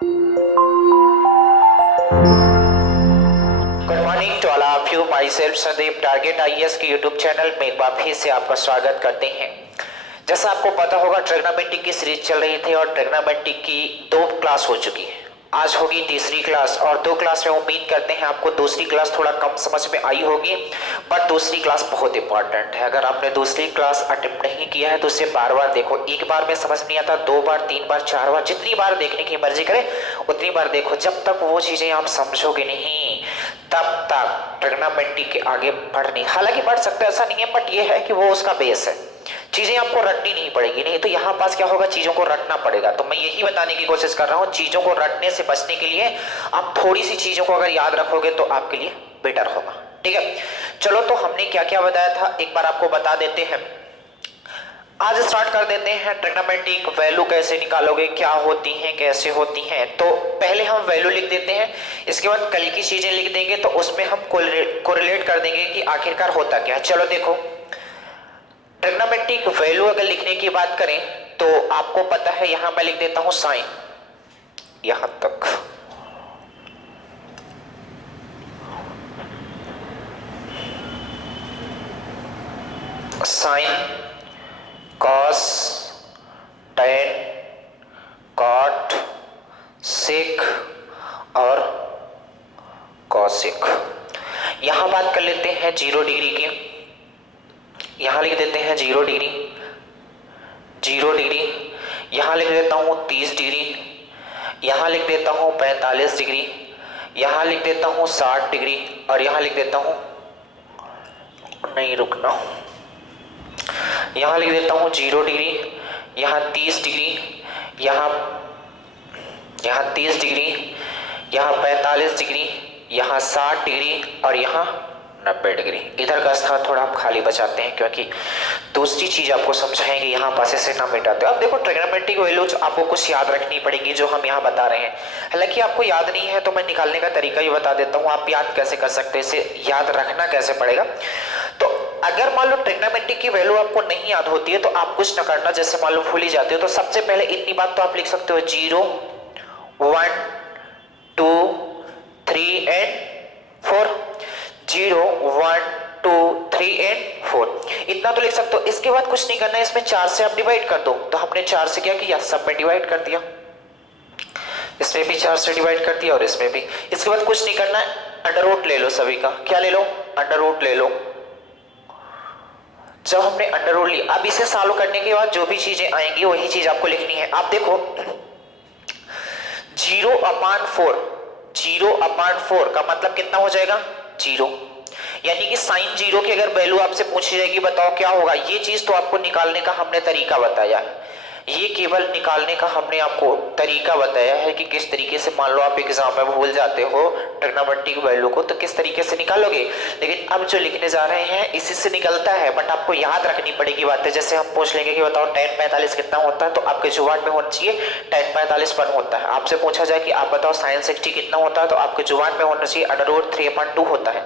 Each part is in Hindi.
Good morning to all of you. Myself Sandeep target IAS के यूट्यूब चैनल में एक बार फिर से आपका स्वागत करते हैं। जैसा आपको पता होगा ट्रिग्नोमेट्रिक की सीरीज चल रही थी और ट्रिग्नोमेट्रिक की 2 क्लास हो चुकी है। आज होगी तीसरी क्लास और 2 क्लास में उम्मीद करते हैं आपको दूसरी क्लास थोड़ा कम समझ में आई होगी, बट दूसरी क्लास बहुत इंपॉर्टेंट है। अगर आपने दूसरी क्लास अटेम्प्ट नहीं किया है तो उसे बार बार देखो। एक बार में समझ नहीं आता, 2 बार, 3 बार, 4 बार, जितनी बार देखने की मर्जी करे उतनी बार देखो। जब तक वो चीजें आप समझोगे नहीं तब तक ट्रिग्नोमेट्री के आगे बढ़ नहीं, हालांकि बढ़ सकते ऐसा नहीं है, बट ये है कि वो उसका बेस है। चीजें आपको रटनी नहीं पड़ेगी, नहीं तो यहाँ पास क्या होगा, चीजों को रटना पड़ेगा। तो मैं यही बताने की कोशिश कर रहा हूँ, चीजों को रटने से बचने के लिए आप थोड़ी सी चीजों को अगर याद रखोगे तो आपके लिए बेटर होगा। ठीक है, चलो तो हमने क्या क्या बताया था एक बार आपको बता देते हैं। आज स्टार्ट कर देते हैं। ट्रिग्नोमेट्रिक वैल्यू कैसे निकालोगे, क्या होती हैं, कैसे होती हैं। तो पहले हम वैल्यू लिख देते हैं, इसके बाद कल की चीजें लिख देंगे, तो उसमें हम कोरिलेट कर देंगे कि आखिरकार होता क्या है। चलो देखो, ट्रिग्नोमेट्रिक वैल्यू अगर लिखने की बात करें तो आपको पता है, यहां मैं लिख देता हूं साइन, यहां तक। साइन, कॉस, टेन, कॉट, सेक और कॉसेक। यहां बात कर लेते हैं 0 डिग्री की, यहां लिख देते हैं 0 डिग्री, 0 डिग्री। यहां लिख देता हूं 30 डिग्री, यहां लिख देता हूं 45 डिग्री, यहां लिख देता हूं 60 डिग्री और यहां लिख देता हूं, नहीं रुकना, यहां लिख देता हूं 0 डिग्री, यहां 30 डिग्री, यहां 30 डिग्री, यहां 45 डिग्री, यहां 60 डिग्री और यहां 90 डिग्री। इधर का स्थान थोड़ा आप खाली बचाते हैं क्योंकि दूसरी चीज आपको समझाएंगे, यहाँ पास ऐसे ना मिटाते हो। अब देखो ट्रिग्नोमेट्रिक वैल्यूज आपको कुछ याद रखनी पड़ेगी जो हम यहाँ बता रहे हैं। हालांकि आपको याद नहीं है तो मैं निकालने का तरीका ही बता देता हूँ, आप याद कैसे कर सकते हैं, इसे याद रखना कैसे पड़ेगा। तो अगर मान लो ट्रिग्नोमेट्रिक की वैल्यू आपको नहीं याद होती है तो आप कुछ न करना, जैसे मान लो भूल ही जाते हो तो सबसे पहले इतनी बात तो आप लिख सकते हो, 0, 1, 2, 3 एंड 4। 0, 1, 2, 3 एंड 4 इतना तो लिख सकते हो। इसके बाद कुछ नहीं करना है, इसमें 4 से आप डिवाइड कर दो। तो हमने 4 से क्या किया, सब में डिवाइड कर दिया, इसमें भी 4 से डिवाइड कर दिया और इसमें भी। इसके बाद कुछ नहीं करना है, अंडर रूट ले लो सभी का। क्या ले लो, अंडर रूट ले लो। जब हमने अंडर रूट लिया, अब इसे सॉल्व करने के बाद जो भी चीजें आएंगी वही चीज आपको लिखनी है। आप देखो 0/4, 0/4 का मतलब कितना हो जाएगा, 0। यानी कि साइन 0 की अगर वैल्यू आपसे पूछी जाएगी बताओ क्या होगा, ये चीज तो आपको निकालने का हमने तरीका बताया है। ये केवल निकालने का हमने आपको तरीका बताया है कि किस तरीके से, मान लो आप एग्जाम में भूल जाते हो ट्रिग्नोमेट्रिक वैल्यू को तो किस तरीके से निकालोगे। लेकिन अब जो लिखने जा रहे हैं इसी से निकलता है, बट आपको याद रखनी पड़ेगी बातें। जैसे हम पूछ लेंगे कि बताओ tan 45 कितना होता है, तो आपके जुबान में होना चाहिए tan 45 1 होता है। आपसे पूछा जाए कि आप बताओ sin 60 कितना होता है, तो आपके जुबान में होना चाहिए √3/2 होता है।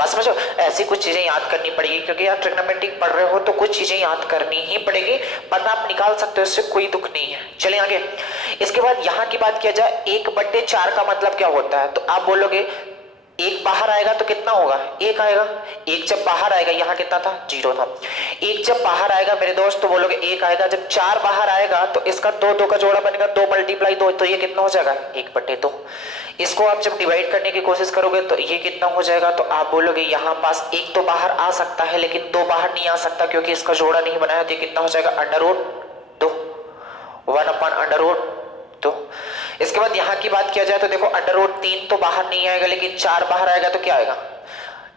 बस समझो, ऐसी कुछ चीजें याद करनी पड़ेगी क्योंकि आप ट्रिग्नोमेट्रिक पढ़ रहे हो तो कुछ चीजें याद करनी ही पड़ेगी, वरना आप निकाल सकते हो, इससे कोई दुख नहीं है। चलिए आगे। इसके बाद यहाँ की बात किया जाए, 1/4 का मतलब क्या होता है, तो आप बोलोगे 1 बाहर आएगा तो कितना होगा, 1 आएगा। 1 जब बाहर आएगा, यहाँ कितना था, 0 था। 1 जब बाहर आएगा मेरे दोस्त तो बोलोगे 1 आएगा। जब 4 बाहर आएगा तो इसका 2 का जोड़ा बनेगा, 2 × 2 तो ये कितना हो जाएगा, 1/2। इसको आप जब डिवाइड करने की कोशिश करोगे तो ये कितना हो जाएगा, तो आप बोलोगे यहाँ पास 1 तो बाहर आ सकता है लेकिन 2 बाहर नहीं आ सकता क्योंकि इसका जोड़ा नहीं बनाया, तो ये कितना हो जाएगा, √2, 1/√2। इसके बाद यहाँ की बात किया जाए तो देखो √3 तो बाहर नहीं आएगा लेकिन 4 बाहर आएगा तो क्या आएगा,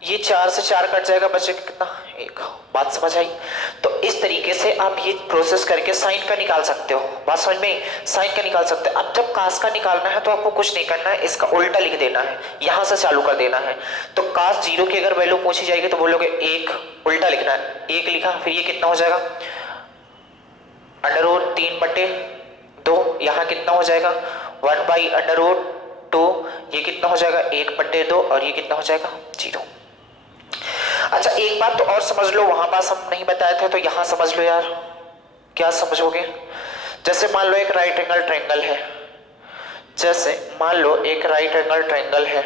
ये 4 से 4 कट जाएगा, बचेगा कितना, 1। बात समझ आई। तो इस तरीके से आप ये प्रोसेस करके साइन का निकाल सकते हो। बात समझ में, साइन का निकाल सकते हैं। अब जब कास का निकालना है तो आपको कुछ नहीं करना है, इसका उल्टा लिख देना है, यहां से चालू कर देना है। तो कास 0 की अगर वैल्यू पूछी जाएगी तो बोलोगे 1, उल्टा लिखना है, 1 लिखा, फिर ये कितना हो जाएगा, √3/2। यहाँ कितना हो जाएगा, 1/√2। ये कितना हो जाएगा, 1/2 और ये कितना हो जाएगा, 0। अच्छा एक बात तो और समझ लो, वहां पास हम नहीं बताए थे तो यहां समझ लो यार। क्या समझोगे, जैसे मान लो एक राइट एंगल ट्रायंगल है, जैसे मान लो एक राइट एंगल ट्रायंगल है,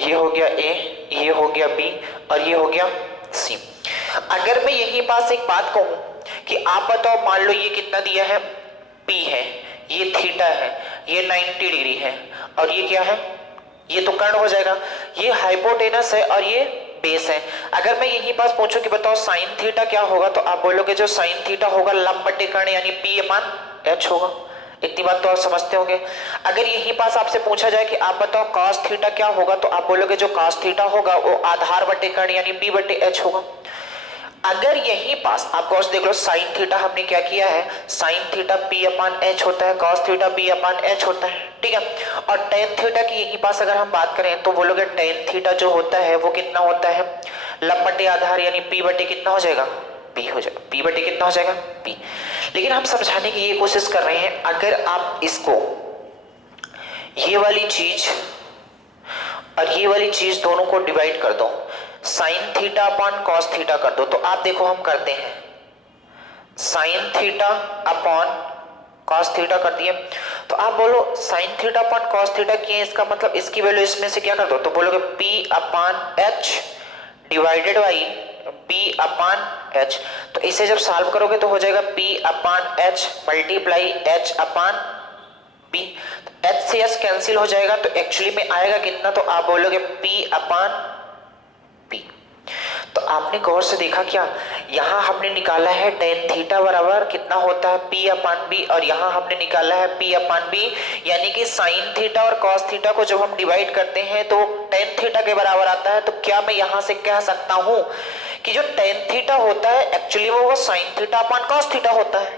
ये हो गया ए, ये हो गया बी और ये हो गया सी। अगर मैं यहीं पास एक बात कहूं कि आप बताओ, मान लो ये कितना दिया है, पी है, ये थीटा है, ये 90 डिग्री है और ये क्या है, ये तो कर्ण हो जाएगा, ये हाइपोटेनस है और ये बेस है। अगर मैं यहीं पास पूछूं कि बताओ साइन थीटा क्या होगा, तो आप बोलोगे जो साइन थीटा होगा लंब बटे कर्ण यानी पी अपान एच होगा। इतनी बात तो आप समझते होंगे। अगर यहीं पास आपसे पूछा जाए कि आप बताओ कॉस थीटा क्या होगा, तो आप बोलोगे जो कॉस थीटा होगा वो आधार बटे कर्ण यानी बी बटे एच होगा। अगर यहीं पास आप कॉस देख लो, साइन थीटा हमने क्या किया है, sine theta P upon H होता है, cos theta B upon H होता है, ठीक है। और टेन थीटा की यहीं पास अगर हम बात करें तो बोलोगे टेन थीटा जो होता है वो कितना होता है, लंब बटे आधार यानी पी बटे कितना हो जाएगा, पी हो जाएगा, पी बटे कितना हो जाएगा, पी। लेकिन हम समझाने की ये कोशिश कर रहे हैं, अगर आप इसको ये वाली चीज और ये वाली चीज दोनों को डिवाइड कर दो, sign theta upon cos theta कर दो, तो आप देखो हम करते हैं sine theta upon cos theta कर दिए, तो आप बोलो sine theta upon cos theta किए, इसका मतलब इसकी वैल्यू इसमें से क्या कर दो, तो बोलोगे P upon H divided by B upon H. तो इसे जब सॉल्व करोगे तो हो जाएगा P upon H multiply H upon B. H से एच कैंसिल हो जाएगा तो एक्चुअली में आएगा कितना, तो आप बोलोगे पी अपान पी। तो आपने गौर से देखा क्या, यहां हमने निकाला है टेन थीटा बराबर कितना होता है पी अपान बी, और यहां हमने निकाला है पी अपान बी, यानी कि साइन थीटा और कॉस थीटा को जब हम डिवाइड करते हैं तो टेन थीटा के बराबर आता है। तो क्या मैं यहां से कह सकता हूं कि जो टेन थीटा होता है एक्चुअली वो sine theta upon cos theta होता है।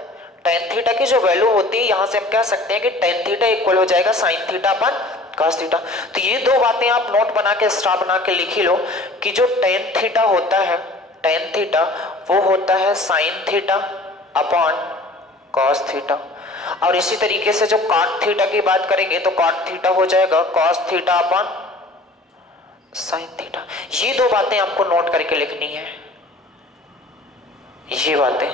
टेन थीटा की जो वैल्यू होती है यहां से हम कह सकते हैं कि टेन थीटा इक्वल हो जाएगा sine theta upon cos theta. तो ये दो बातें आप नोट बना के स्टार बना के लिख ही लो कि जो टेन थीटा होता है, टेन थीटा वो होता है sign theta upon cos theta, और इसी तरीके से जो कॉट थीटा की बात करेंगे तो कॉट थीटा हो जाएगा cos theta upon sine theta. ये दो बातें आपको नोट करके लिखनी है। ये बातें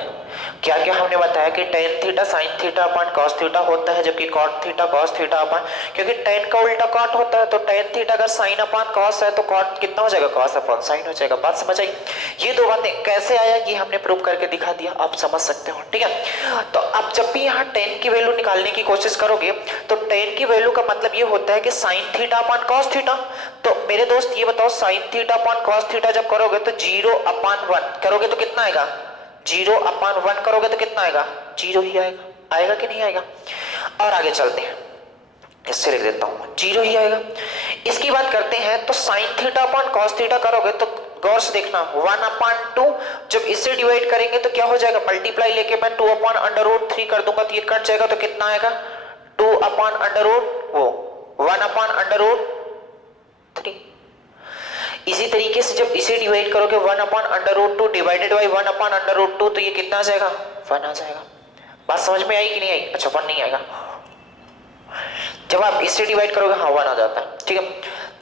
क्या क्या हमने बताया कि tan theta sine theta upon cos theta होता है, जबकि cot theta cos theta upon, क्योंकि टेन का उल्टा कॉट होता है, तो टेन थीटा अगर साइन अपॉन कॉस है तो कॉट कितना हो जाएगा, कॉस अपॉन साइन हो जाएगा। बात समझ आई। ये दो बातें कैसे आया ये हमने प्रूव करके दिखा दिया, आप समझ सकते हो, ठीक है। तो अब जब भी यहाँ टेन की वैल्यू निकालने की कोशिश करोगे तो टेन की वैल्यू का मतलब ये होता है कि sign theta upon cos theta. तो मेरे दोस्त ये बताओ sign theta upon cos theta जब करोगे तो 0/1 करोगे तो कितना आएगा, 0/1 करोगे तो कितना आएगा, 0 ही आएगा। आएगा कि नहीं आएगा। और आगे चलते हैं, इससे लिख देता हूं 0 ही आएगा। इसकी बात करते हैं तो sign theta upon cos theta करोगे तो गौर से देखना 1/2 जब इससे डिवाइड करेंगे तो क्या हो जाएगा, मल्टीप्लाई लेके मैं 2/√3 कर दूंगा तो ये कट जाएगा, तो कितना आएगा 1/3। इसी तरीके से जब इसे डिवाइड करोगे 1/√2 डिवाइडेड बाई 1/√2 तो ये कितना आ जाएगा, 1 आ जाएगा। बात समझ में आई कि नहीं आई। अच्छा 1 नहीं आएगा, जब आप इससे डिवाइड करोगे हाँ 1 आ जाता है, ठीक है।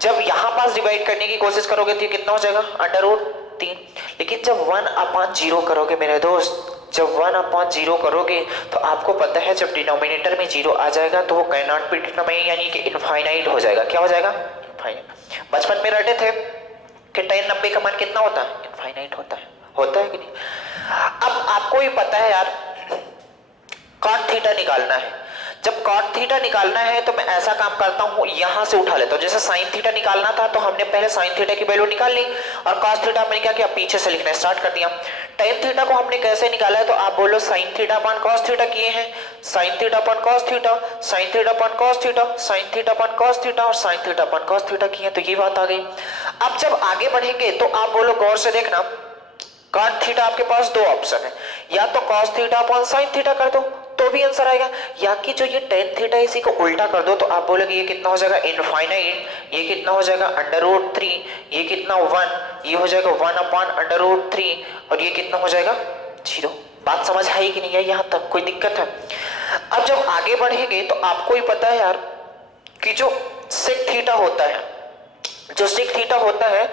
जब यहां पास डिवाइड करने की कोशिश करोगे तो ये कितना हो जाएगा √3। लेकिन जब 1/0 करोगे मेरे दोस्त, जब 1/0 करोगे तो आपको पता है जब डिनोमिनेटर में 0 आ जाएगा तो वो कैन नॉट बी डिटरमाइंड यानी कि इनफाइनाइट हो जाएगा। क्या हो जाएगा, इनफाइनाइट। बचपन में रटे थे कि tan 90 का मान कितना होता है, इनफाइनाइट होता है कि नहीं। अब आपको ही पता है यार कॉट थीटा निकालना है। जब कॉट थीटा निकालना है तो मैं ऐसा काम करता हूं, यहां से उठा लेता हूं। जैसे साइन थीटा निकालना था तो हमने पहले साइन थीटा की वैल्यू निकाल ली और कॉस थीटा मैंने क्या किया, पीछे से लिखना स्टार्ट कर दिया। टेन थीटा को हमने कैसे निकाला है, तो आप बोलो sine theta upon cos theta किए हैं, sine theta upon cos theta, sine theta upon cos theta, sine theta upon cos theta और sine theta upon cos theta किए, तो ये बात आ गई। अब जब आगे बढ़ेंगे तो आप बोलो गौर से देखना, कॉट थीटा आपके पास दो ऑप्शन है, या तो cos theta upon sine theta कर दो तो भी आंसर आएगा, या कि जो ये टेन थीटा इसी को उल्टा कर दो तो आप बोलोगे ये कितना हो जाएगा इनफाइनाइट, ये कितना हो जाएगा √3, ये कितना 1, ये हो जाएगा 1/√3 और ये कितना हो जाएगा 0। बात समझ आई कि नहीं आई, यहां तक कोई दिक्कत है। अब जब आगे बढ़ेंगे तो आपको ही पता है यार कि जो सेक थीटा होता है, जो सेक थीटा होता है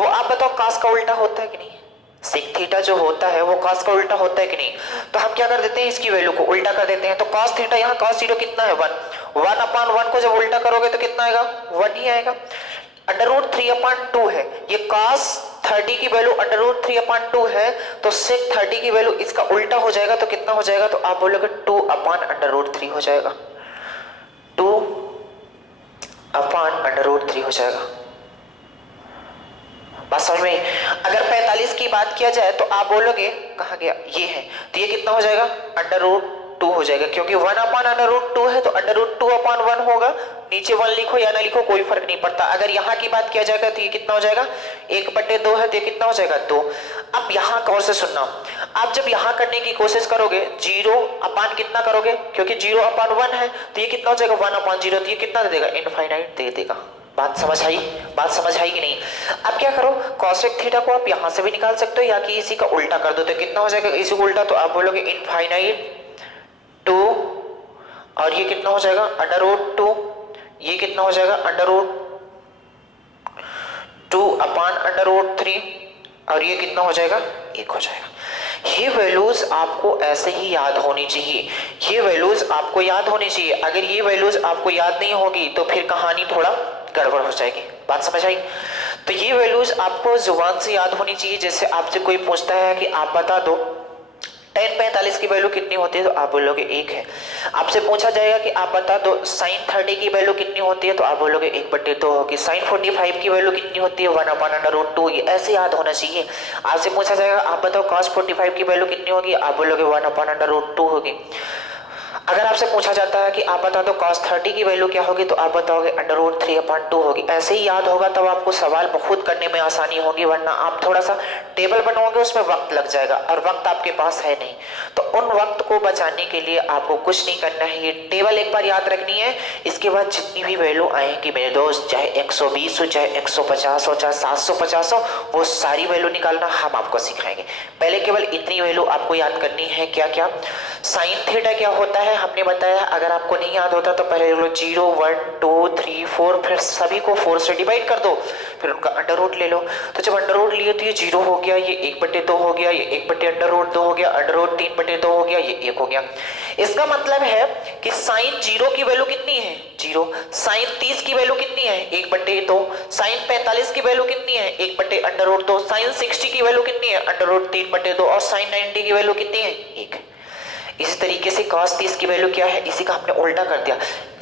वो आप बताओ कास का उल्टा होता है कि नहीं, सेक थीटा जो होता है वो कॉस का उल्टा होता है कि नहीं, तो हम क्या कर देते हैं, इसकी वैल्यू को उल्टा कर देते हैं। तो कॉस थीटा, यहाँ कॉस जीरो कितना है 1, 1/1 को जब उल्टा करोगे तो कितना आएगा 1 ही आएगा। √3/2 है, ये cos 30 की वैल्यू √3/2 है, तो sec 30 की वैल्यू इसका उल्टा हो जाएगा तो कितना हो जाएगा, तो आप बोलोगे 2/√3 हो जाएगा, 2/√3 हो जाएगा। बात समझ में? अगर 45 की बात किया जाए तो आप बोलोगे कहाँ गया, ये है, तो ये कितना हो जाएगा √2 हो जाएगा, क्योंकि 1/√2 है तो √2/1 होगा। नीचे 1 लिखो या ना लिखो कोई फर्क नहीं पड़ता। अगर यहाँ की बात किया जाएगा तो ये कितना हो जाएगा 1/2 है, तो ये कितना हो जाएगा 2। अब यहाँ गौर से सुनना, आप जब यहाँ करने की कोशिश करोगे 0/, कितना करोगे, क्योंकि 0/1 है तो ये कितना हो जाएगा 1/0, तो ये कितना दे देगा इनफाइनाइट दे देगा। बात समझ आई? बात समझ आई कि नहीं? अब क्या करो, कॉसेक थीटा को आप यहां से भी निकाल सकते हो या कि इसी का उल्टा कर दो, तो कितना हो जाएगा इसी को उल्टा, तो आप बोलोगे इनफाइनाइट 2 और ये कितना हो जाएगा √2, ये कितना हो जाएगा √2/√3 और ये कितना हो जाएगा 1 हो जाएगा। ये वैल्यूज आपको ऐसे ही याद होनी चाहिए, ये वैल्यूज आपको याद होनी चाहिए। अगर ये वैल्यूज आपको याद नहीं होगी तो फिर कहानी थोड़ा गड़बड़ हो जाएगी। बात समझ आई? तो ये वैल्यूज आपको जुबान से याद होनी चाहिए। जैसे आपसे कोई पूछता है कि आप बता दो tan 45 की वैल्यू कितनी होती है, तो आप बोलोगे 1 है। आपसे पूछा जाएगा कि आप बता दो sin 30 की वैल्यू कितनी होती है, तो आप बोलोगे 1/2 होगी। sin 45 की वैल्यू कितनी होती है 1/√2, ये ऐसे याद होना चाहिए। आपसे पूछा जाएगा आप बताओ cos 45 की वैल्यू कितनी होगी, आप बोलोगे 1/√2 होगी। अगर आपसे पूछा जाता है कि आप बता दो cos 30 की वैल्यू क्या होगी, तो आप बताओगे √3/2 होगी। ऐसे ही याद होगा तब आपको सवाल बहुत करने में आसानी होगी, वरना आप थोड़ा सा टेबल बनाओगे उसमें वक्त लग जाएगा और वक्त आपके पास है नहीं। तो उन वक्त को बचाने के लिए आपको कुछ नहीं करना है, ये टेबल एक बार याद रखनी है। इसके बाद जितनी भी वैल्यू आएंगी मेरे दोस्त, चाहे 120 हो, चाहे 150 हो, चाहे 750 हो, वो सारी वैल्यू निकालना हम आपको सिखाएंगे। पहले केवल इतनी वैल्यू आपको याद करनी है। क्या क्या? साइन थीटा क्या होता है हमने बताया। अगर आपको नहीं याद होता तो पहले 0, 1, 2, 3, 4, फिर सभी को 4 से डिवाइड कर दो, फिर उनका अंडर ले लो। तो जब अंडर लिए तो ये 0 हो गया, ये 1/2 हो गया, ये 1/√2 हो गया, √3/2 हो गया, ये 1 हो गया। इसका मतलब है कि साइन 0 की वैल्यू कितनी है 0, साइन 30 की वैल्यू कितनी है 1/2, साइन 45 की वैल्यू कितनी है 1/√2, साइन 60 की वैल्यू कितनी है √3/2 और साइन 90 की वैल्यू कितनी है 1। इसी तरीके से cos 30 की वैल्यू क्या है, इसी का हमने उल्टा कर दिया।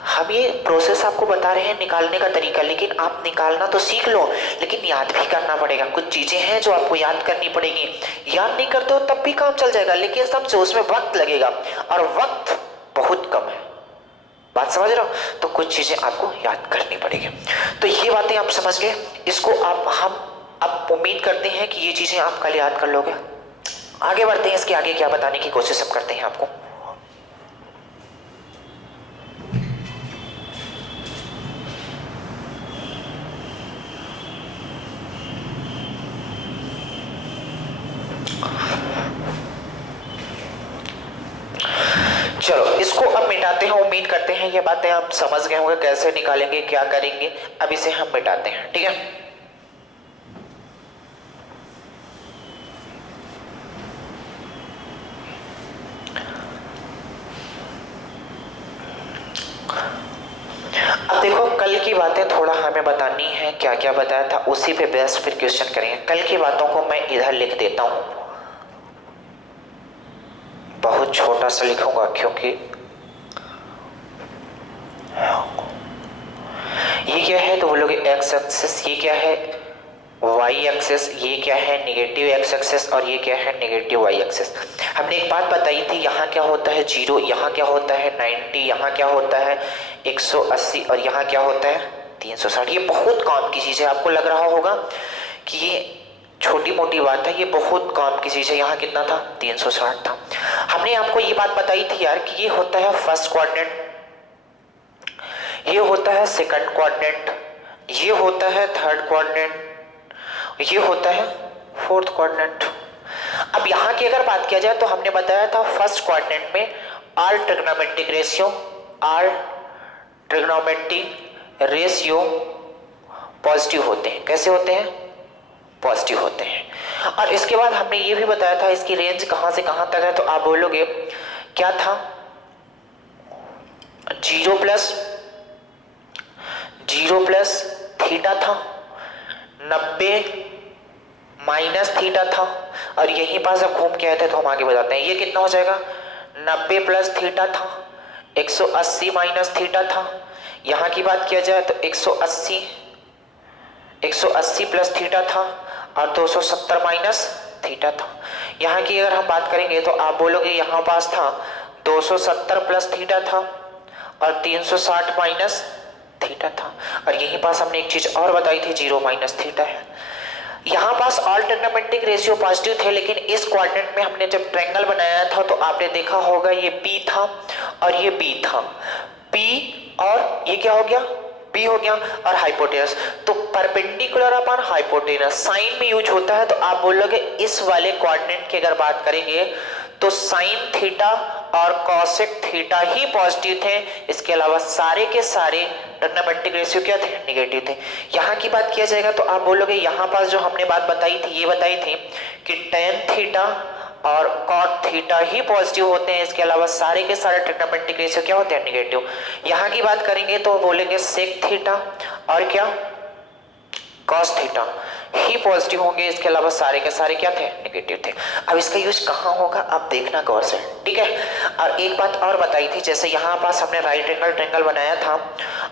हम ये प्रोसेस आपको बता रहे हैं निकालने का तरीका, लेकिन आप निकालना तो सीख लो, लेकिन याद भी करना पड़ेगा। कुछ चीजें हैं जो आपको याद करनी पड़ेगी। याद नहीं करते हो तब भी काम चल जाएगा, लेकिन समझो उसमें वक्त लगेगा और वक्त बहुत कम है। बात समझ रहे हो? तो कुछ चीजें आपको याद करनी पड़ेगी। तो ये बातें आप समझ गए, इसको हम अब उम्मीद करते हैं कि ये चीजें आप कल याद कर लोगे। आगे बढ़ते हैं, इसके आगे क्या बताने की कोशिश हम करते हैं आपको। चलो इसको अब मिटाते हैं। उम्मीद करते हैं ये बातें आप समझ गए होंगे, कैसे निकालेंगे क्या करेंगे। अब इसे हम मिटाते हैं, ठीक है। अब देखो कल की बातें थोड़ा हमें बतानी है, क्या क्या बताया था उसी पे बेस फिर क्वेश्चन करेंगे। कल की बातों को मैं इधर लिख देता हूं, बहुत छोटा सा लिखूंगा क्योंकि ये क्या है तो बोलोगे एक्स एक्सिस, ये क्या है वाई एक्सिस, ये क्या है नेगेटिव एक्स एक्सिस और ये क्या है नेगेटिव वाई एक्सिस। हमने एक बात बताई थी, यहाँ क्या होता है 0, यहाँ क्या होता है 90, यहाँ क्या होता है 180 और यहाँ क्या होता है 360। ये बहुत काम की चीज़ है। आपको लग रहा होगा कि ये छोटी मोटी बात है, ये बहुत काम की चीज़ है। यहाँ कितना था 360 था। हमने आपको ये बात बताई थी यार कि ये होता है फर्स्ट क्वाड्रेंट, ये होता है सेकंड क्वाड्रेंट, ये होता है थर्ड क्वाड्रेंट, ये होता है फोर्थ क्वाड्रेंट। अब यहाँ की अगर बात किया जाए तो हमने बताया था फर्स्ट क्वाड्रेंट में आल ट्रिग्नोमेट्रिक रेशियो पॉजिटिव होते हैं। कैसे होते हैं पॉजिटिव होते हैं। और इसके बाद हमने ये भी बताया था इसकी रेंज कहां से कहां तक है, तो आप बोलोगे क्या था, 0 प्लस थीटा था, 90 माइनस थीटा था, और यहीं पास अब घूम के आए थे तो हम आगे बताते हैं। ये कितना हो जाएगा, 90 प्लस थीटा था, 180 माइनस थीटा था। यहाँ की बात किया जाए तो 180 प्लस थीटा था और 270 माइनस थीटा था। यहाँ की अगर हम बात करेंगे तो आप बोलोगे यहाँ पास था 270 प्लस थीटा था और 360 माइनस थीटा था। और यहीं पास हमने एक चीज और बताई थी, 0 माइनस थीटा है। यहाँ पास ऑल ट्रिग्नोमेट्रिक रेशियो पॉजिटिव थे, लेकिन इस क्वाड्रेंट में हमने जब ट्रायंगल बनाया था तो आपने देखा होगा ये P था और ये B था, P और ये क्या हो गया, B हो गया, और हाइपोटेनस। तो परपेंडिकुलर अपॉन हाइपोटेनस साइन में यूज होता है। तो आप बोलोगे इस वाले क्वाड्रेंट की अगर बात करेंगे तो साइन थीटा और कॉसेक थीटा ही पॉजिटिव थे, इसके अलावा सारे के सारे ट्रिग्नोमेट्रिक रेशियो क्या थे, नेगेटिव थे। यहाँ की बात किया जाएगा तो आप बोलोगे यहाँ पास जो हमने बात बताई थी, ये बताई थी कि टेन थीटा और कॉट थीटा ही पॉजिटिव होते हैं, इसके अलावा सारे के सारे ट्रिग्नोमेट्रिक रेशियो क्या होते हैं, नेगेटिव। यहाँ की बात करेंगे तो बोलेंगे सेक थीटा और क्या, कॉस थीटा ही पॉजिटिव होंगे, इसके अलावा सारे के सारे क्या थे, नेगेटिव थे। अब इसका यूज कहाँ होगा आप देखना गौर से, ठीक है। और एक बात और बताई थी, जैसे यहाँ पास हमने राइट एंगल ट्रायंगल बनाया था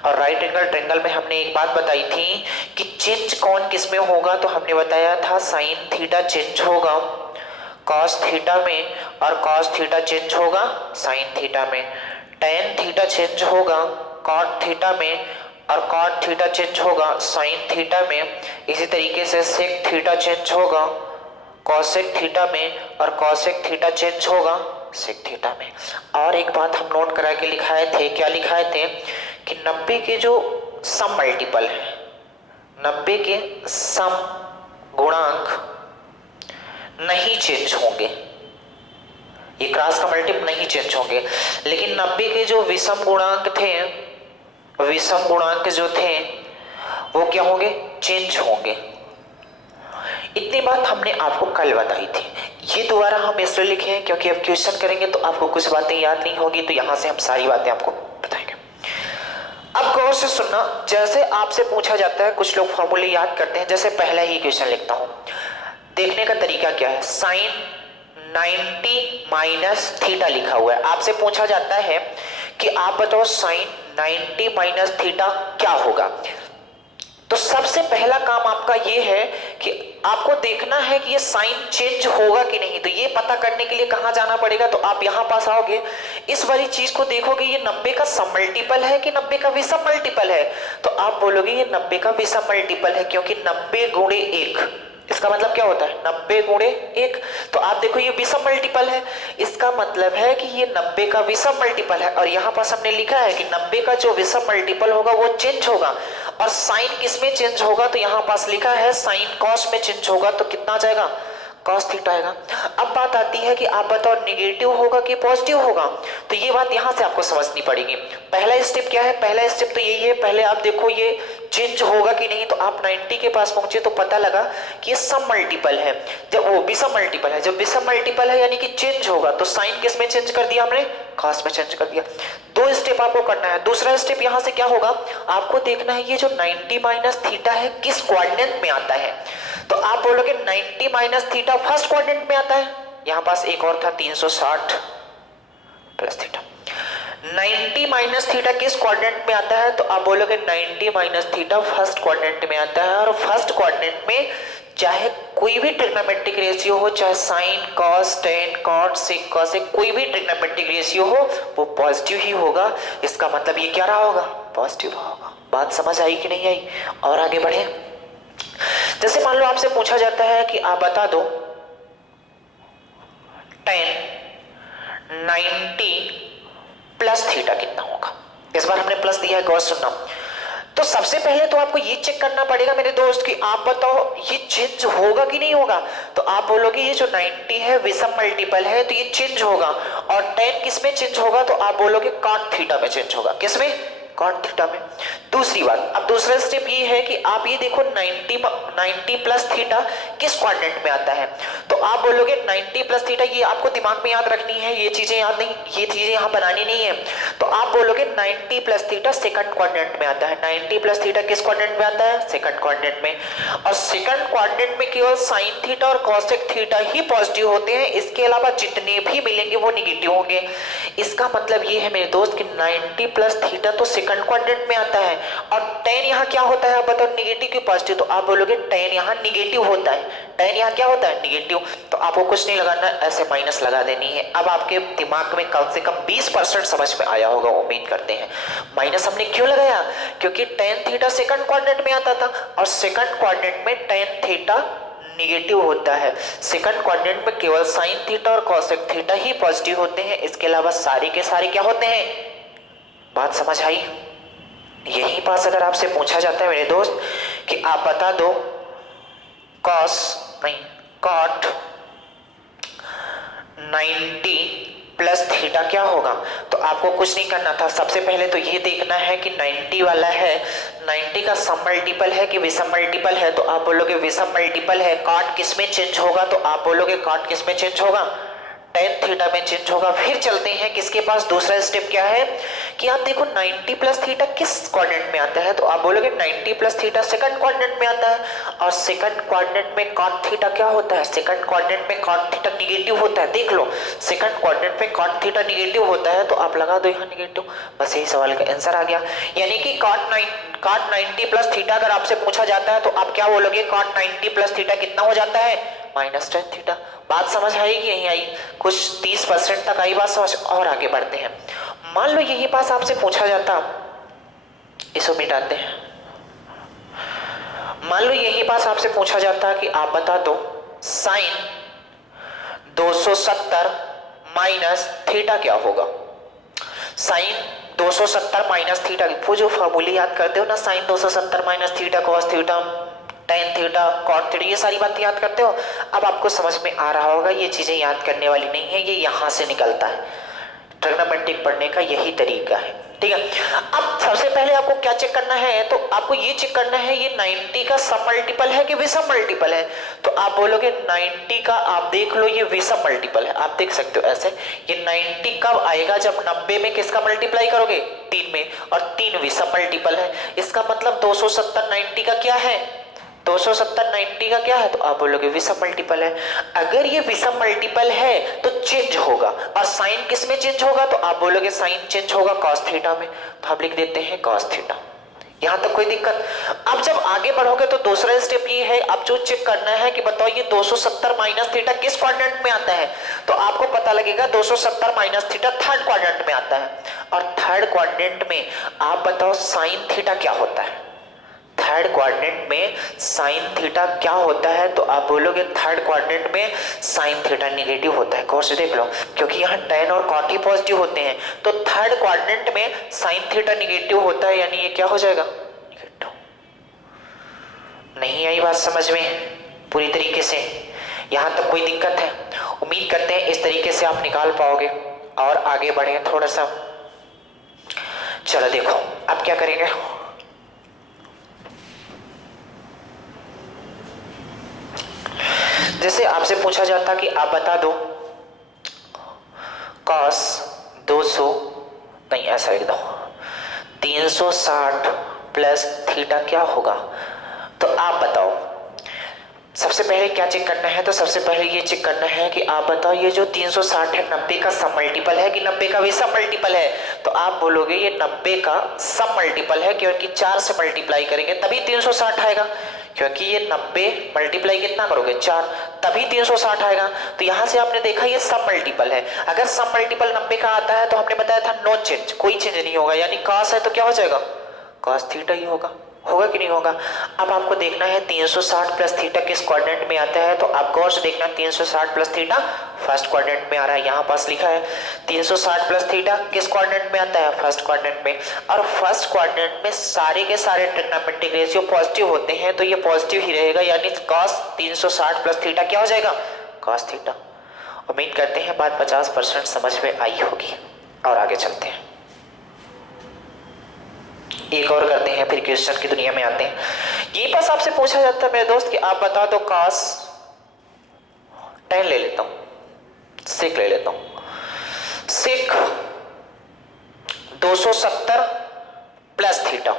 और राइट एंगल ट्रायंगल में हमने एक बात बताई थी कि चेंज कौन किस में होगा, तो हमने बताया था साइन थीटा चेंज होगा कॉस थीटा में और कॉस थीटा चेंज होगा साइन थीटा में, टेन थीटा चेंज होगा कॉट थीटा में और कॉट थीटा चेंज होगा साइन थीटा में। इसी तरीके से सेक थीटा चेंज होगा कॉसेक थीटा में और कॉसेक थीटा चेंज होगा सेक थीटा में। और एक बात हम नोट करा के लिखाए थे, क्या लिखाए थे कि 90 के जो सम मल्टीपल है, 90 के सम गुणांक नहीं चेंज होंगे, ये क्रॉस का मल्टीपल नहीं चेंज होंगे, लेकिन 90 के जो विषम गुणांक थे, विषम गुणांक जो थे वो क्या होंगे, चेंज होंगे। इतनी बात हमने आपको कल बताई थी। ये दोबारा हम इसलिए लिखे हैं क्योंकि अब क्वेश्चन करेंगे तो आपको कुछ बातें याद नहीं होगी, तो यहां से हम सारी बातें आपको बताएंगे। अब गौर से सुनना, जैसे आपसे पूछा जाता है, कुछ लोग फॉर्मूले याद करते हैं, जैसे पहला ही क्वेश्चन लिखता हूं, देखने का तरीका क्या है, साइन 90 माइनस थीटा लिखा हुआ है। आपसे पूछा जाता है कि आप बताओ साइन 90 माइनस थीटा क्या होगा। तो सबसे पहला काम आपका ये है कि आपको देखना है कि ये साइन चेंज होगा कि नहीं। तो ये पता करने के लिए कहां जाना पड़ेगा, तो आप यहां पास आओगे, इस वाली चीज को देखोगे, ये 90 का सम मल्टीपल है कि 90 का विषम मल्टीपल है। तो आप बोलोगे ये 90 का विषम मल्टीपल है, क्योंकि 90 गुणे 1, इसका मतलब क्या होता है 90 गुणे 1। तो आप देखो ये विषम मल्टीपल है, इसका मतलब है कि ये 90 का विषम मल्टीपल है। और यहाँ पास हमने लिखा है कि 90 का जो विषम मल्टीपल होगा वो चेंज होगा, और साइन किस में चेंज होगा, तो यहाँ पास लिखा है साइन कॉस में चेंज होगा, तो कितना आ जाएगा, कॉस थीटा आएगा। अब बात आती है कि आप बताओ नेगेटिव होगा कि पॉजिटिव होगा, तो ये बात यहां से आपको समझनी पड़ेगी। पहला स्टेप क्या है, पहला स्टेप तो यही है, पहले आप देखो ये चेंज होगा कि नहीं। तो आप 90 के पास पहुंचे तो पता लगा कि ये सम मल्टीपल है, जब वो विषम मल्टीपल है, जब विषम मल्टीपल है यानी कि चेंज होगा, तो साइन किस में चेंज कर दिया हमने, कॉस में चेंज कर दिया। दो स्टेप आपको करना है। दूसरा स्टेप यहां से क्या होगा, आपको देखना है ये जो 90 माइनस थीटा है किस क्वाड्रेंट में आता है। तो आप बोलोगे 90 माइनस थीटा फर्स्ट क्वाड्रेंट में आता है, यहां पास एक और था 360 प्लस थीटा। 90 माइनस थीटा किस क्वाड्रेंट में आता है, तो आप बोलोगे 90 माइनस थीटा फर्स्ट क्वाड्रेंट में आता है। और फर्स्ट क्वाड्रेंट में चाहे कोई भी ट्रिग्नोमेट्रिक रेशियो हो, चाहे sine cos tan cot sec cosec, कोई भी ट्रिग्नोमेट्रिक रेशियो हो वो पॉजिटिव ही होगा। इसका मतलब ये क्या रहा होगा, पॉजिटिव होगा। बात समझ आई कि नहीं आई, और आगे बढ़े। जैसे मान लो आपसे पूछा जाता है कि आप बता दो टेन 90 प्लस थीटा कितना होगा। इस बार हमने प्लस दिया है, गौर सुनना। तो सबसे पहले तो आपको ये चेक करना पड़ेगा मेरे दोस्त कि आप बताओ ये चेंज होगा कि नहीं होगा। तो आप बोलोगे ये जो 90 है विषम मल्टीपल है, तो ये चेंज होगा। और 10 किस में चेंज होगा, तो आप बोलोगे कॉट थीटा में चेंज होगा। किस में, कॉट थीटा में। दूसरी बात, अब दूसरा स्टेप ये है कि आप ये देखो 90 प्लस थीटा किस क्वाड्रेंट में आता है। तो आप बोलोगे 90 प्लस थीटा, ये आपको दिमाग में याद रखनी है, ये चीजें याद नहीं, ये चीजें यहाँ बनानी नहीं है। तो आप बोलोगे 90 प्लस थीटा सेकंड क्वाड्रेंट में आता है। 90 प्लस थीटा किस क्वाड्रेंट में आता है? सेकंड क्वाड्रेंट में। और सेकंड क्वाड्रेंट में केवल साइन थीटा और कॉसेक थीटा ही पॉजिटिव होते हैं, इसके अलावा जितने भी मिलेंगे वो निगेटिव होंगे। इसका मतलब ये है मेरे दोस्त कि 90 प्लस थीटा तो सेकंड क्वाड्रेंट में आता है, और tan यहाँ क्या होता है आप बताओ, निगेटिव की पॉजिटिव? तो आप बोलोगे tan यहाँ निगेटिव होता है, tan यहाँ क्या होता है? निगेटिव। तो आपको कुछ नहीं लगाना, ऐसे माइनस लगा देनी है। अब आपके दिमाग में कम से कम 20% समझ में आया होगा, उम्मीद करते हैं। माइनस हमने क्यों लगाया? क्योंकि tan थीटा सेकंड क्वाड्रेंट में आता था, और सेकंड क्वाड्रेंट में tan थीटा निगेटिव होता है। सेकंड क्वाड्रेंट में केवल साइन थीटा और कॉसेक थीटा ही पॉजिटिव होते हैं, इसके अलावा सारे के सारे क्या होते हैं? बात समझ आई? यही बात अगर आपसे पूछा जाता है मेरे दोस्त कि आप बता दो कॉट 90 प्लस थीटा क्या होगा, तो आपको कुछ नहीं करना था। सबसे पहले तो ये देखना है कि 90 वाला है, 90 का सम मल्टीपल है कि विषम मल्टीपल है। तो आप बोलोगे विषम मल्टीपल है। कॉट किस में चेंज होगा? तो आप बोलोगे कॉट किस में चेंज होगा? tan थीटा में चेंज होगा। फिर चलते हैं किसके पास, दूसरा स्टेप क्या है कि आप देखो 90 प्लस थीटा किस क्वाड्रेंट में आता है? तो आप बोलोगे 90 प्लस थीटा सेकंड क्वाड्रेंट में आता है, और सेकंड क्वाड्रेंट में कॉट थीटा क्या होता है? सेकंड क्वाड्रेंट में कॉट थीटा निगेटिव होता है। देख लो, सेकंड क्वाड्रेंट में कॉट थीटा निगेटिव होता है, तो आप लगा दो यहाँ निगेटिव, बस यही सवाल का आंसर आ गया। यानी कि कॉट 90 प्लस थीटा अगर आपसे पूछा जाता है तो आप क्या बोलोगे? कॉट 90 प्लस थीटा कितना हो जाता है? -tan theta. बात समझ आएगी? यही आई, कुछ 30% तक आई बात समझ। और आगे बढ़ते हैं। मान लो यही बात आपसे पूछा जाता, इसको मिटाते हैं। मान लो यही बात आपसे पूछा जाता कि आप बता दो साइन 270 माइनस थीटा क्या होगा। साइन 270 माइनस थीटा, वो जो फॉर्मूले याद करते हो ना, sine 270 minus theta cos theta tan theta cot theta, ये सारी बातें याद करते हो। अब आपको समझ में आ रहा होगा ये चीजें याद करने वाली नहीं है, ये यहां से निकलता है। ट्रिग्नोमेट्रिक पढ़ने का यही तरीका है, ठीक है। अब सबसे पहले आपको क्या चेक करना है? तो आपको ये चेक करना है ये 90 का सम मल्टीपल है कि विषम मल्टीपल है। तो आप बोलोगे 90 का, आप देख लो ये विषम मल्टीपल है, आप देख सकते हो ऐसे। ये 90 कब आएगा? जब 90 में किसका मल्टीप्लाई करोगे? 3 में, और 3 विषम मल्टीपल है। इसका मतलब 270 90 का क्या है? 270 90 का क्या है? तो आप बोलोगे विषम मल्टीपल है। अगर ये विषम मल्टीपल है तो चेंज होगा, और साइन किस में चेंज होगा? तो आप बोलोगे साइन चेंज होगा कॉस थीटा में, तो आप लिख देते हैं कॉस थीटा। यहां तक कोई दिक्कत? अब जब आगे बढ़ोगे तो दूसरा स्टेप ये है, आप जो चेक करना है कि बताओ ये 270 माइनस थीटा किस क्वाड्रेंट में आता है। तो आपको पता लगेगा 270 माइनस थीटा थर्ड क्वाड्रेंट में आता है, और थर्ड क्वाड्रेंट में आप बताओ साइन थीटा क्या होता है? थर्ड क्वाड्रेंट में साइन थीटा क्या होता है? तो आप बोलोगे थर्ड क्वाड्रेंट में साइन थीटा निगेटिव होता है। गौर से देख लो, क्योंकि यहाँ tan और cot ही पॉजिटिव होते हैं, तो थर्ड क्वाड्रेंट में साइन थीटा निगेटिव होता है, यानी ये क्या हो जाएगा? निगेटिव। नहीं आई बात समझ में पूरी तरीके से? यहां तक कोई दिक्कत है? उम्मीद करते हैं इस तरीके से आप निकाल पाओगे। और आगे बढ़े थोड़ा सा, चलो देखो अब क्या करेंगे। जैसे आपसे पूछा जाता कि आप बता दो cos 200 नहीं, ऐसा लिख दो 360 प्लस थीटा क्या होगा। तो आप बताओ सबसे पहले क्या चेक करना है? तो सबसे पहले ये चेक करना है कि आप बताओ ये जो 360 है 90 का सम मल्टीपल है कि 90 का विषम मल्टीपल है। तो आप बोलोगे ये 90 का सम मल्टीपल है, क्योंकि 4 से मल्टीप्लाई करेंगे तभी 360 आएगा, क्योंकि ये 90 मल्टीप्लाई कितना करोगे? 4, तभी 360 आएगा। तो यहां से आपने देखा ये सम मल्टीपल है। अगर सम मल्टीपल 90 का आता है तो हमने बताया था नो चेंज, कोई चेंज नहीं होगा, यानी cos है तो क्या हो जाएगा? cos थीटा ही होगा। होगा कि नहीं होगा? अब आपको देखना है 360 प्लस थीटा किस क्वाड्रेंट में आता है। तो आप गौर से देखना 360 प्लस थीटा फर्स्ट क्वाड्रेंट में आ रहा है, यहाँ पास लिखा है 360 प्लस थीटा किस क्वाड्रेंट में आता है? फर्स्ट क्वाड्रेंट में। और फर्स्ट क्वाड्रेंट में सारे के सारे ट्रिग्नोमेट्रिक रेशियो पॉजिटिव होते हैं, तो ये पॉजिटिव ही रहेगा, यानी cos 360 प्लस थीटा क्या हो जाएगा? cos theta. उम्मीद करते हैं बात 50% समझ में आई होगी। और आगे चलते हैं। एक और करते हैं, फिर क्वेश्चन की दुनिया में आते हैं। ये बस आपसे पूछा जाता है मेरे दोस्त कि आप बता दो cos 10 ले लेता हूं, sec ले लेता हूं, sec 270 प्लस थीटा।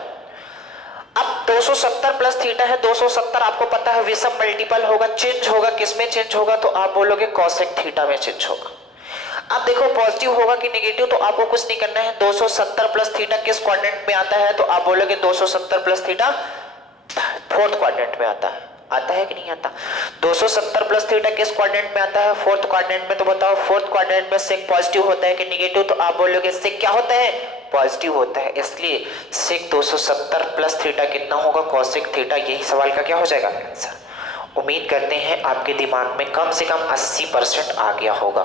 अब 270 प्लस थीटा है, 270 आपको पता है विषम मल्टीपल होगा, चेंज होगा किसमें चेंज होगा, तो आप बोलोगे cosec थीटा में चेंज होगा। अब देखो पॉजिटिव होगा कि नेगेटिव, तो आपको कुछ नहीं करना है, 270 प्लस थीटा किस क्वाड्रेंट में आता है, तो आप बोलोगे 270 प्लस थीटा फोर्थ क्वाड्रेंट में आता है। आता है कि नहीं आता? 270 प्लस थीटा किस क्वाड्रेंट में आता है, फोर्थ क्वाड्रेंट में। तो बताओ फोर्थ क्वाड्रेंट में सेक पॉजिटिव होता है कि नेगेटिव, तो आप बोलोगे सेक क्या होता है, पॉजिटिव होता है, इसलिए सेक 270 प्लस थीटा कितना होगा, कॉसेक थीटा। यही सवाल का क्या हो जाएगा आंसर। उम्मीद करते हैं आपके दिमाग में कम से कम 80% आ गया होगा।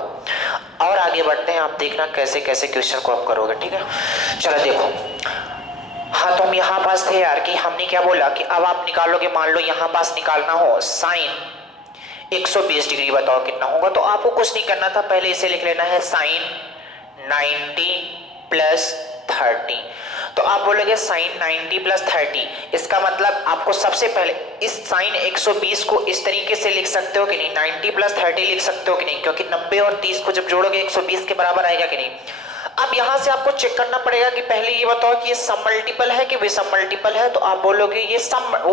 और आगे बढ़ते हैं, आप देखना कैसे कैसे क्वेश्चन को आप करोगे, ठीक है। चलो देखो, हाँ तो हम यहाँ पास थे यार कि हमने क्या बोला कि अब आप निकालोगे, मान लो यहाँ पास निकालना हो साइन 120 डिग्री, बताओ कितना होगा। तो आपको कुछ नहीं करना था, पहले इसे लिख लेना है साइन 90 प्लस 30। तो आप बोलोगे साइन 90 प्लस 30, इसका मतलब आपको सबसे पहले इस साइन 120 को इस तरीके से लिख सकते हो कि नहीं, 90 प्लस 30 लिख सकते हो कि नहीं, क्योंकि 90 और 30 को जब जोड़ोगे 120 के बराबर आएगा कि नहीं। अब यहां से आपको चेक करना पड़ेगा कि पहले ये बताओ कि ये सम मल्टीपल है कि विषम मल्टीपल है, तो आप बोलोगे ये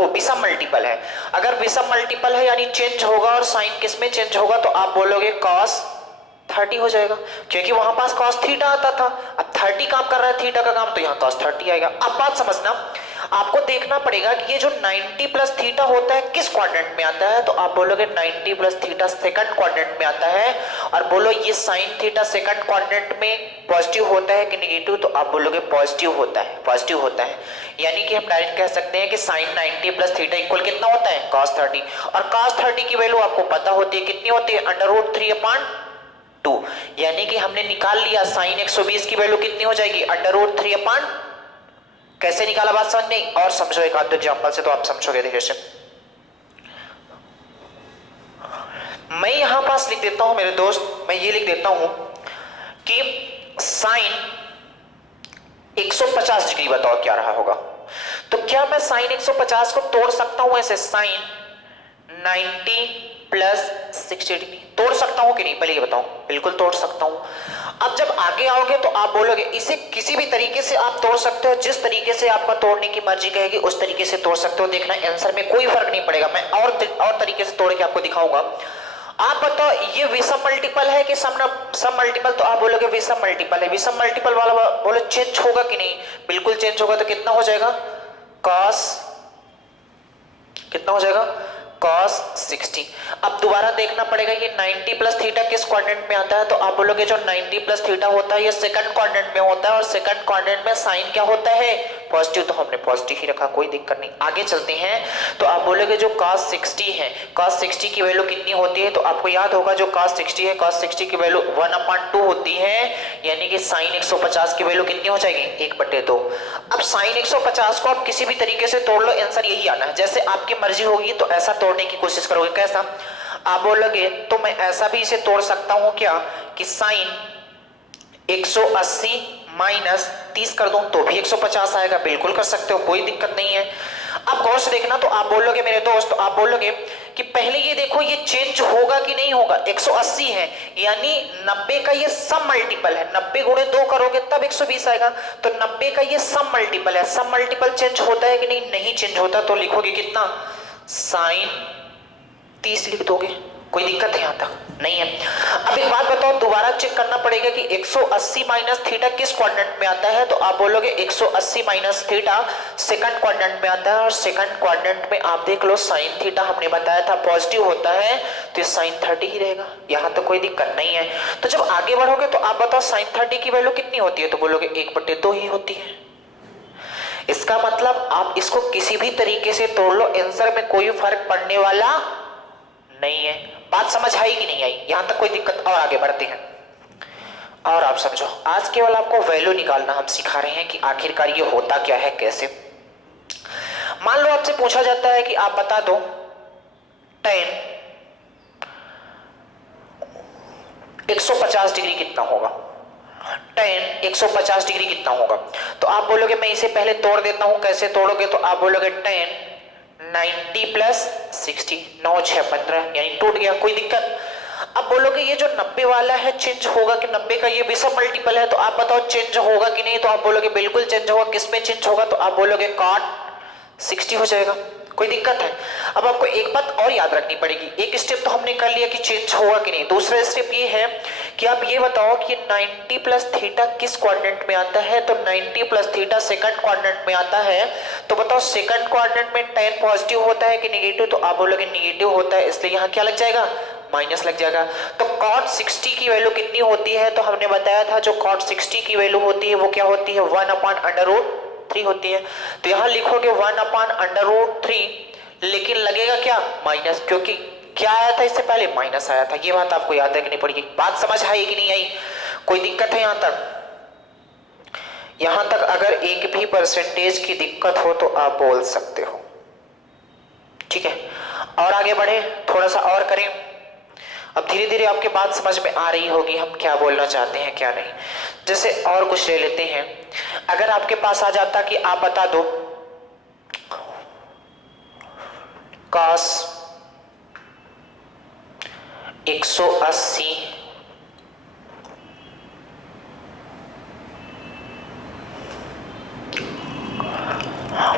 विषम मल्टीपल है। अगर विषम मल्टीपल है यानी चेंज होगा और साइन किस में चेंज होगा, तो आप बोलोगे cos 30 हो जाएगा, क्योंकि वहां पास cos थीटा आता था, अब 30 काम कर रहा है थीटा का काम, तो यहाँ cos 30 आएगा। अब बात समझना, आपको देखना पड़ेगा कि ये जो 90 प्लस थीटा होता है किस क्वाड्रेंट में आता है, तो आप बोलोगे 90 प्लस थीटा सेकंड क्वाड्रेंट में आता है। और बोलो ये साइन थीटा सेकंड क्वाड्रेंट में पॉजिटिव होता है कि नेगेटिव, तो आप बोलोगे पॉजिटिव होता है, पॉजिटिव होता है। यानी कि हम डायरेक्ट कह सकते हैं कि साइन 90 प्लस थीटा इक्वल कितना होता है, cos 30। और cos 30 की वैल्यू आपको पता होती है, कितनी होती है, √3/2। यानी कि हमने निकाल लिया साइन 120 की वैल्यू कितनी हो जाएगी, √3/। कैसे निकाला बात समझ नहीं, और समझो एक आध एग्जांपल से तो आप समझोगे। देखिए से मैं यहां पास लिख देता हूं मेरे दोस्त, मैं ये लिख देता हूं कि साइन 150 डिग्री, बताओ क्या रहा होगा। तो क्या मैं साइन 150 को तोड़ सकता हूं ऐसे, साइन 90 प्लस 60 डिग्री तोड़ सकता हूं कि नहीं, पहले ये बताओ। बिल्कुल तोड़ सकता हूं। अब जब आगे आओगे तो आप बोलोगे इसे किसी भी तरीके से आप तोड़ सकते हो, जिस तरीके से आपका तोड़ने की मर्जी कहेगी उस तरीके से तोड़ सकते हो। देखना आंसर में कोई फर्क नहीं पड़ेगा, मैं और तरीके से तोड़ के आपको दिखाऊंगा। आप बताओ ये विषम मल्टीपल है कि सम मल्टीपल, तो आप बोलोगे विषम मल्टीपल है। विषम मल्टीपल वाला बोलो चेंज होगा कि नहीं, बिल्कुल चेंज होगा। तो कितना हो जाएगा, कितना हो जाएगा, cos 60। अब दोबारा देखना पड़ेगा ये 90 प्लस थीटा किस क्वाड्रेंट में आता है, तो आप बोलोगे जो 90 प्लस थीटा होता है ये सेकंड क्वाड्रेंट में होता है, और सेकंड क्वाड्रेंट में साइन क्या होता है, पॉजिटिव। तो हमने पॉजिटिव ही रखा, कोई दिक्कत नहीं। आगे चलते हैं, तो आप बोलोगे जो cos 60 है, cos 60 की वैल्यू कितनी होती है, तो आपको याद होगा जो cos 60 है, cos 60 की वैल्यू 1/2 होती है। यानी कि साइन 150 की वैल्यू कितनी हो जाएगी, 1/2। अब साइन 150 को आप किसी भी तरीके से तोड़ लो, आंसर यही आना है। जैसे आपकी मर्जी होगी तो ऐसा तोड़ने की कोशिश करोगे। कैसा, आप बोलोगे तो मैं ऐसा भी इसे तोड़ सकता हूं क्या, कि साइन 180 माइनस 30 कर दूं तो भी 150 आएगा। बिल्कुल कर सकते हो, कोई दिक्कत नहीं है। अब गौर से देखना, तो आप बोलोगे मेरे दोस्त, तो आप बोलोगे कि पहले ये देखो ये चेंज होगा कि नहीं होगा, 180 है यानी 90 का ये सम मल्टीपल है, 90 गुणे 2 करोगे तब 120 आएगा। तो 90 का ये सम मल्टीपल है, सम मल्टीपल चेंज होता है कि नहीं, नहीं चेंज होता। तो लिखोगे कितना, साइन 30 लिख दोगे, कोई दिक्कत है यहां तक नहीं है। अब एक बात बताओ, दोबारा चेक करना पड़ेगा कि 180 माइनस थीटा किस क्वाड्रेंट में आता है, तो आप बोलोगे 180 माइनस थीटा सेकंड क्वाड्रेंट में आता है, और सेकंड क्वाड्रेंट में आप देख लो साइन थीटा हमने बताया था पॉजिटिव होता है, तो ये साइन 30 ही रहेगा, यहां तो कोई दिक्कत नहीं है। तो जब आगे बढ़ोगे तो आप बताओ साइन 30 की वैल्यू कितनी होती है, तो बोलोगे 1/2 ही होती है। इसका मतलब आप इसको किसी भी तरीके से तोड़ लो, आंसर में कोई फर्क पड़ने वाला नहीं है। बात समझ आई कि नहीं आई, यहां तक कोई दिक्कत। और आगे बढ़ते हैं, और आप समझो, आज केवल आपको वैल्यू निकालना हम सिखा रहे हैं कि आखिरकार ये होता क्या है, कैसे। मान लो आपसे पूछा जाता है कि आप बता दो 10 150 डिग्री कितना होगा। tan 150 डिग्री कितना होगा? तो आप बोलोगे मैं इसे पहले तोड़ देता हूं, कैसे तोड़ोगे? तो आप बोलोगे tan 90 प्लस 60, 9 6 15, यानी टूट गया, कोई दिक्कत? अब बोलोगे ये जो 90 वाला है चेंज होगा कि 90 का ये विषम मल्टीपल है, तो आप बताओ चेंज होगा कि नहीं? तो आप बोलोगे बिल्कुल चेंज होगा। किसमें चेंज होगा? तो आप बोलोगे cot 60 हो जाएगा, कोई दिक्कत है? अब आपको एक बात और याद रखनी पड़ेगी, एक स्टेप तो हमने कर लिया कि चेंज होगा कि नहीं, दूसरा स्टेप ये है कि आप ये बताओ कि 90 प्लस थीटा किस क्वाड्रेंट में आता है? तो 90 प्लस थीटा सेकंड क्वाड्रेंट में आता है। तो बताओ सेकंड क्वाड्रेंट में tan पॉजिटिव होता है कि नेगेटिव? तो आप बोलोगे नेगेटिव होता है, इसलिए यहाँ क्या लग जाएगा? माइनस लग जाएगा। तो cot 60 की वैल्यू कितनी होती है? तो हमने बताया था जो cot 60 की वैल्यू होती है वो क्या होती है? 1/√3 होती है। तो यहां लिखोगे 1/√3, लेकिन लगेगा क्या? माइनस, क्योंकि क्या आया था इससे पहले? माइनस आया था। ये बात आपको याद रखनी पड़ेगी। बात समझ आई कि नहीं आई? कोई दिक्कत है यहां तक? यहां तक अगर एक भी परसेंटेज की दिक्कत हो तो आप बोल सकते हो, ठीक है? और आगे बढ़े, थोड़ा सा और करें। अब धीरे धीरे आपके बात समझ में आ रही होगी हम क्या बोलना चाहते हैं क्या नहीं। जैसे और कुछ ले लेते हैं। अगर आपके पास आ जाता कि आप बता दो cos 180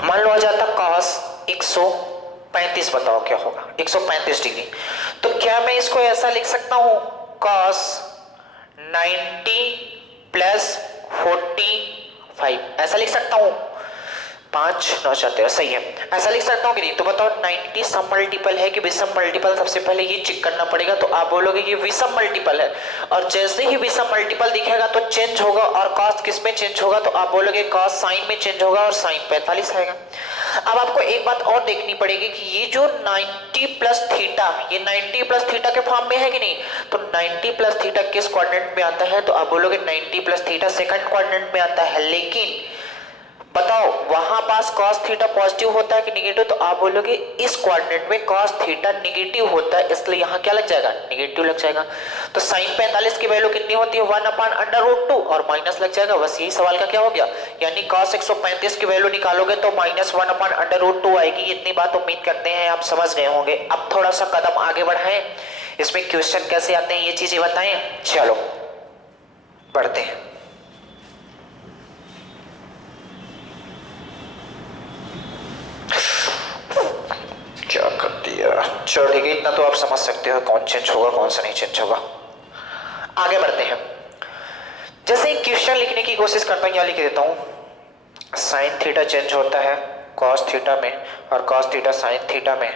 मान लो आ जाता cos 135, बताओ क्या होगा? 135 डिग्री। तो क्या मैं इसको ऐसा लिख सकता हूं cos 90 प्लस 45, ऐसा लिख सकता हूं? 5 9 13, सही है, ऐसा लिख सकता हूं कि नहीं? तो बताओ 90 सम मल्टीपल है कि विषम मल्टीपल? सबसे पहले ये चेक करना पड़ेगा। तो आप बोलोगे ये विषम मल्टीपल है, और जैसे ही विषम मल्टीपल दिखेगा तो चेंज होगा। और cos किस में चेंज होगा? तो आप बोलोगे cos साइन में चेंज होगा, और साइन 45 आएगा। अब आपको एक बात और देखनी पड़ेगी कि ये जो 90 प्लस थीटा, ये 90 प्लस थीटा के फॉर्म में है कि नहीं? तो 90 प्लस थीटा किस क्वाड्रेंट में आता है? तो आप बोलोगे 90 प्लस थीटा सेकंड क्वाड्रेंट में आता है। लेकिन बताओ वहां पास cos थीटा पॉजिटिव होता है कि नेगेटिव? तो आप बोलोगे इस क्वाड्रेंट में cos थीटा नेगेटिव होता है, इसलिए यहां क्या लग जाएगा? नेगेटिव लग जाएगा। तो साइन 45 की वैल्यू कितनी होती है? 1/√2, और माइनस लग जाएगा। बस यही सवाल का क्या हो गया, यानी cos 135 की वैल्यू निकालोगे तो माइनस 1/√2 आएगी। इतनी बात उम्मीद करते हैं आप समझ गए होंगे। अब थोड़ा सा कदम आगे बढ़ाएं, इसमें क्वेश्चन कैसे आते हैं ये चीजें बताएं। चलो बढ़ते हैं। क्या कर दिया? चलो ठीक है, इतना तो आप समझ सकते हो कौन चेंज होगा कौन सा नहीं चेंज होगा। आगे बढ़ते हैं। जैसे एक क्वेश्चन लिखने की कोशिश करता हूं, क्या लिख देता हूं? साइन थीटा चेंज होता है कॉस थीटा में, और कॉस थीटा साइन थीटा में।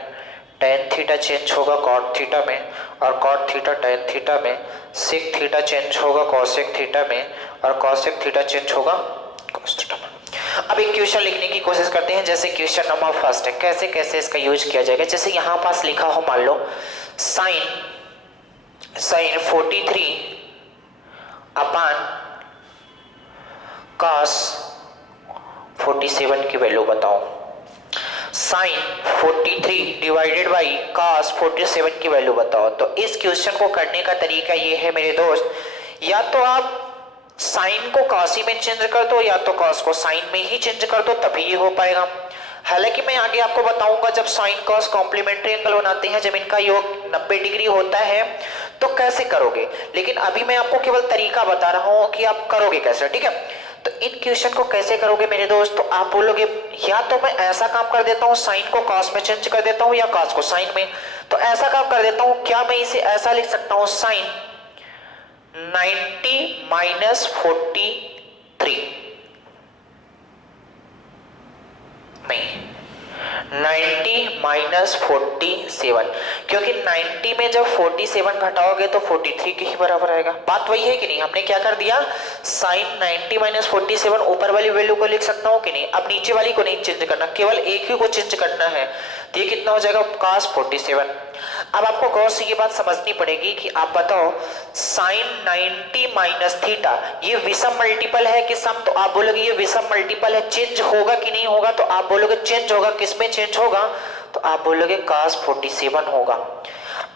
टेन थीटा चेंज होगा कॉट थीटा में, और कॉट थीटा टेन थीटा में। सेक थीटा चेंज होगा कॉसेक थीटा में, और कॉसेक थीटा चेंज होगा कॉस थीटा में। अब एक क्वेश्चन लिखने की कोशिश करते हैं। जैसे क्वेश्चन नंबर फर्स्ट है, कैसे कैसे इसका यूज किया जाएगा। जैसे यहां पास लिखा हो, मान लो साइन 43 अपान cos 47 की वैल्यू बताओ। साइन 43 डिवाइडेड बाई cos 47 की वैल्यू बताओ। तो इस क्वेश्चन को करने का तरीका ये है मेरे दोस्त, या तो आप साइन को cos में चेंज कर दो, या तो cos को साइन में ही चेंज कर दो, तभी ये हो पाएगा। हालांकि मैं आगे आपको बताऊंगा जब साइन cos कॉम्प्लीमेंट्री एंगल बनाते हैं, जब इनका योग 90 डिग्री होता है तो कैसे करोगे। लेकिन अभी मैं आपको केवल तरीका बता रहा हूं कि आप करोगे कैसे, ठीक है? तो इन क्वेश्चन को कैसे करोगे मेरे दोस्त? तो आप बोलोगे या तो मैं ऐसा काम कर देता हूं, साइन को cos में चेंज कर देता हूं, या cos को साइन में। तो ऐसा काम कर देता हूं, क्या मैं इसे ऐसा लिख सकता हूं? साइन 90 माइनस 43, नहीं 90 माइनस 47, क्योंकि 90 में जब 47 घटाओगे तो 43 के ही बराबर आएगा। बात वही है कि नहीं? हमने क्या कर दिया, साइन 90 माइनस 47 ऊपर वाली वैल्यू को लिख सकता हूं कि नहीं? अब नीचे वाली को नहीं चेंज करना, केवल एक ही को चेंज करना है। तो ये कितना हो जाएगा? cos 47। अब आपको गौर से ये बात समझनी पड़ेगी कि आप बताओ साइन 90 माइनस थीटा ये विषम मल्टीपल है कि सम? तो आप बोलोगे ये विषम मल्टीपल है, चेंज होगा कि नहीं होगा? तो आप बोलोगे चेंज होगा। किसमें चेंज होगा? तो आप बोलोगे cos 47 होगा।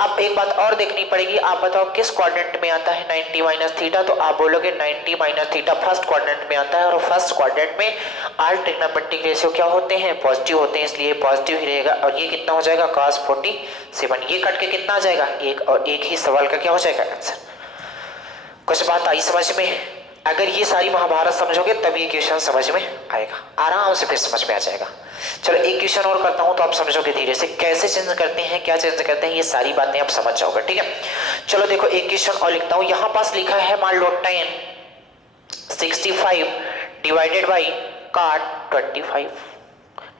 अब एक बात और देखनी पड़ेगी, आप बताओ किस क्वाड्रेंट में आता है 90 माइनस थीटा, तो आप बोलोगे 90 माइनस थीटा फर्स्ट क्वाड्रेंट में आता है, और फर्स्ट क्वाड्रेंट में आर ट्रिग्नोमेट्रिक रेशियो क्या होते हैं, पॉजिटिव होते हैं, इसलिए पॉजिटिव ही रहेगा। और ये कितना हो जाएगा cos 47, ये कट के कितना आ जाएगा एक, और एक ही सवाल का क्या हो जाएगा आंसर। कुछ बात आई समझ में? अगर ये सारी महाभारत समझोगे तब ये क्वेश्चन समझ में आएगा, आराम से फिर समझ में आ जाएगा। चलो एक क्वेश्चन और करता हूं तो आप समझोगे धीरे से कैसे चेंज करते हैं, क्या चेंज करते हैं, ये सारी बातें आप समझ जाओगे, ठीक है। चलो देखो एक क्वेश्चन और लिखता हूं, यहां पास लिखा है मान लो 1065 डिवाइडेड बाई काट 25,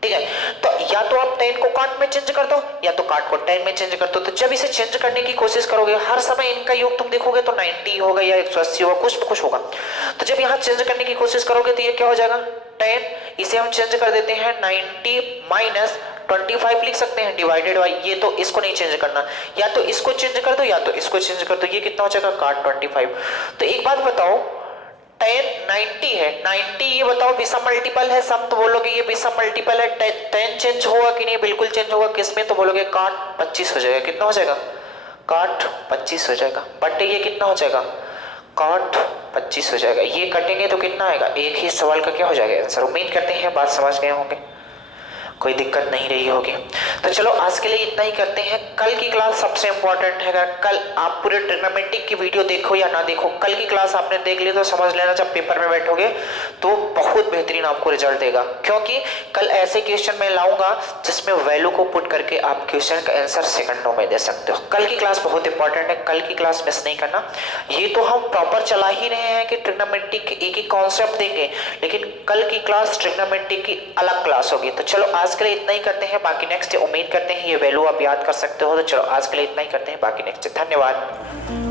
ठीक है। तो या तो आप 10 को काट में चेंज कर दो या तो काट को 10 में चेंज कर दो। तो जब इसे चेंज करने की कोशिश करोगे हर समय इनका योग तुम देखोगे तो 90 होगा या 180 होगा, कुछ कुछ होगा। तो जब यहाँ चेंज करने की कोशिश करोगे तो ये क्या हो जाएगा 10, इसे हम चेंज कर देते हैं 90 माइनस 25 लिख सकते हैं डिवाइडेड बाई, ये तो इसको नहीं चेंज करना, या तो इसको चेंज कर दो या तो इसको चेंज कर दो, ये कितना हो जाएगा काट 25। तो एक बात बताओ 10 90 है, 90 ये बताओ विषम मल्टीपल है, सब तो बोलोगे ये विषम मल्टीपल है, 10 चेंज होगा कि नहीं, बिल्कुल चेंज होगा, किसमें, तो बोलोगे काट 25 हो जाएगा, कितना हो जाएगा काट 25 हो जाएगा, बट ये कितना हो जाएगा काट 25 हो जाएगा। ये कटेंगे तो कितना आएगा, एक ही सवाल का क्या हो जाएगा आंसर। उम्मीद करते हैं बात समझ गए होंगे, कोई दिक्कत नहीं रही होगी। तो चलो आज के लिए इतना ही करते हैं, कल की क्लास सबसे इंपॉर्टेंट है। अगर कल आप पूरे ट्रिग्नोमेट्रिक की वीडियो देखो या ना देखो, कल की क्लास आपने देख ली तो समझ लेना जब पेपर में बैठोगे तो बहुत बेहतरीन आपको रिजल्ट देगा, क्योंकि कल ऐसे क्वेश्चन मैं लाऊंगा जिसमें वैल्यू को पुट करके आप क्वेश्चन का आंसर सेकंडों में दे सकते हो। कल की क्लास बहुत इंपॉर्टेंट है, कल की क्लास मिस नहीं करना। ये तो हम प्रॉपर चला ही रहे हैं कि ट्रिग्नोमेट्रिक के एक ही कॉन्सेप्ट देंगे, लेकिन कल की क्लास ट्रिग्नोमेट्रिक की अलग क्लास होगी। तो चलो आज के लिए इतना ही करते हैं, बाकी नेक्स्ट डे उम्मीद करते हैं ये वैल्यू आप याद कर सकते हो। तो चलो आज के लिए इतना ही करते हैं, बाकी नेक्स्ट डे। धन्यवाद।